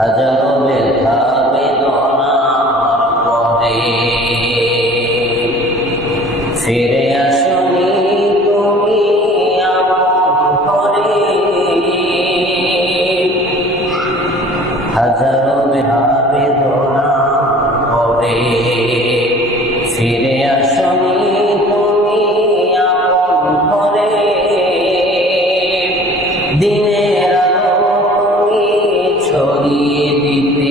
হাজারো ব্যথা বেদনার পরে ফিরে আসনি তুমি আমার ঘরে। হাজারো ব্যথা বেদনার পরে ফিরে আসনি তুমি আমার ঘরে। দিনের আলো তুমি ছড়িয়ে দিতে